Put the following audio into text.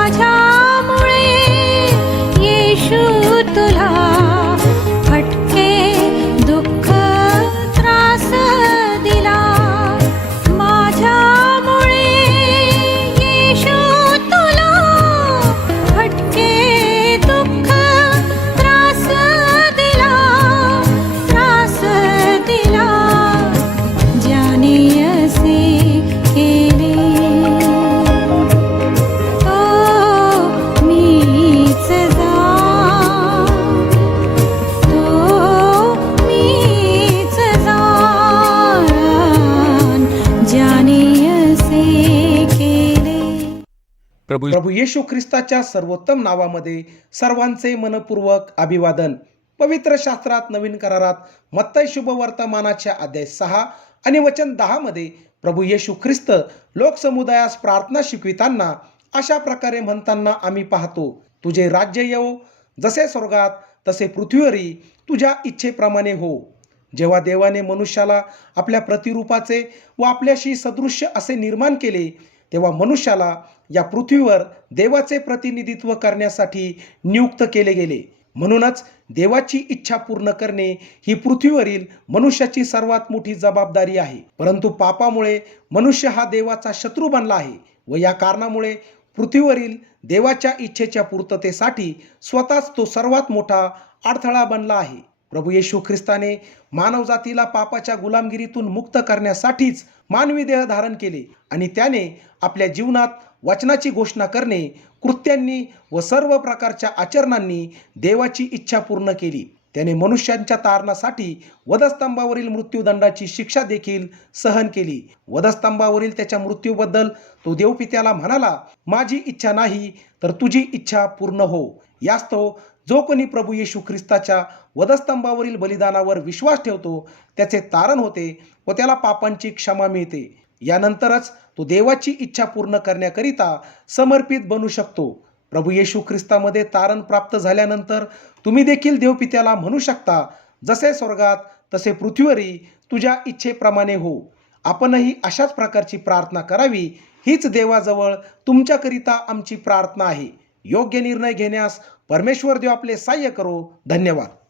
माझ्यामुळे प्रभू प्रभू येशू ख्रिस्ताच्या सर्वोत्तम नावामध्ये सर्वांचे मनपूर्वक अभिवादन. पवित्र शास्त्रात नवीन करारात मत्तय शुभ वर्तमानाच्या अध्याय सहा आणि वचन दहा मध्ये प्रभू येशू ख्रिस्त लोकसमुदायास प्रार्थना शिकविताना अशा प्रकारे म्हणताना आम्ही पाहतो तुझे राज्य येवो जसे स्वर्गात तसे पृथ्वीवरही तुझ्या इच्छेप्रमाणे हो. जेव्हा देवाने मनुष्याला आपल्या प्रतिरूपाचे व आपल्याशी सदृश्य असे निर्माण केले तेव्हा मनुष्याला या पृथ्वीवर देवाचे प्रतिनिधित्व करण्यासाठी नियुक्त केले गेले. म्हणूनच देवाची इच्छा पूर्ण करणे ही पृथ्वीवरील मनुष्याची सर्वात मोठी जबाबदारी आहे. परंतु पापामुळे मनुष्य हा देवाचा शत्रू बनला आहे व या कारणामुळे पृथ्वीवरील देवाच्या इच्छेच्या पूर्ततेसाठी स्वतःच तो सर्वात मोठा अडथळा बनला आहे. प्रभू येशू ख्रिस्ताने मानवजातीला पापाच्या गुलामगिरीतून मुक्त करण्यासाठीच मानवी देह धारण केले आणि त्याने आपल्या जीवनात वचनाची घोषणा करणे कृत्यांनी व सर्व प्रकारच्या आचरणांनी देवाची इच्छा पूर्ण केली. त्याने मनुष्यांच्या तारणासाठी वधस्तंभावरील मृत्यूदंडाची शिक्षा देखील सहन केली. वधस्तंभावरील त्याच्या मृत्यूबद्दल तो देवपित्याला म्हणाला माझी इच्छा नाही तर तुझी इच्छा पूर्ण हो. यास्तव जो कोणी प्रभू येशू ख्रिस्ताच्या वधस्तंभावरील बलिदानावर विश्वास ठेवतो त्याचे तारण होते व त्याला पापांची क्षमा मिळते. यानंतरच तो देवाची इच्छा पूर्ण करण्याकरिता समर्पित बनू शकतो. प्रभू येशू ख्रिस्तामध्ये तारण प्राप्त झाल्यानंतर तुम्ही देखील देवपित्याला म्हणू शकता जसे स्वर्गात तसे पृथ्वीवरही तुझ्या इच्छेप्रमाणे हो. आपणही अशाच प्रकारची प्रार्थना करावी हीच देवाजवळ तुमच्याकरिता आमची प्रार्थना आहे. योग्य निर्णय घेण्यास परमेश्वर देव आपले सहाय्य करो. धन्यवाद.